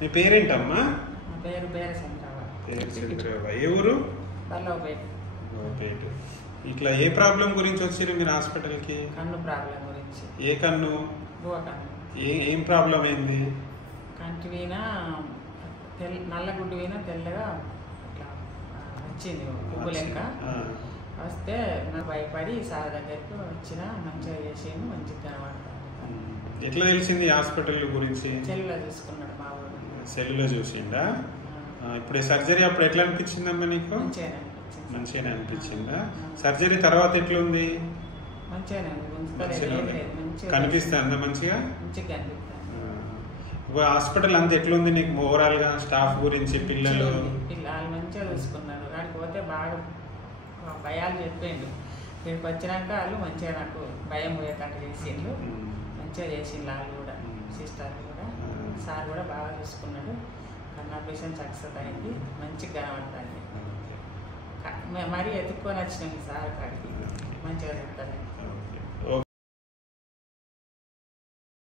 నీ పేరేంటమ్మా? నా పేరు బేరచంద్రవ. ఏ ఊరు? పల్లవపేట. ఇట్లా ఏ ప్రాబ్లం గురించి వచ్చారు మీరు హాస్పిటల్కి? కన్ను ప్రాబ్లం గురించి. ఏ కన్ను? బువ్వ కన్ను. ఏం ప్రాబ్లం అయింది? కంటి వీణ నల్లగుడ్డు వీణ తెల్లగా అట్లా వచ్చింది, పువ్వు లెక్క వస్తే నాకు భయపడి సార్ దగ్గరికి వచ్చిన, మంచిగా చేసాను, మంచిగా కనబడతాను. ఎట్లా తెలిసింది హాస్పిటల్ గురించి? సెల్లులో చూసుకున్నాడు మా ఊరు. సెల్లులో చూసిండా? ఇప్పుడు సర్జరీ అప్పుడు ఎట్లా అనిపించిందమ్మా నీకు? మంచిగానే అనిపించిందా? సర్జరీ తర్వాత ఎట్లుంది? కనిపిస్తుందా మంచిగా? హాస్పిటల్ అంతా ఎట్లుంది నీకు ఓవరాల్ గా? స్టాఫ్ గురించి, పిల్లలు మంచిగా చూసుకున్నారు. కాడికి పోతే బాగా భయాలు చెప్పిండు. ఇక్కడికి వచ్చినాక వాళ్ళు మంచిగా నాకు భయం పోయేటట్టు చేసిండు, మంచిగా చేసిండు. వాళ్ళు కూడా సిస్టర్ కూడా సార్ కూడా బాగా చూసుకున్నాడు. కన్ను ఆపరేషన్ సక్సెస్ అయింది, మంచిగా కనబడుతుంది. మరీ ఎత్తుక్కొని వచ్చినాం సార్ కాడికి, మంచిగా చెప్తాను.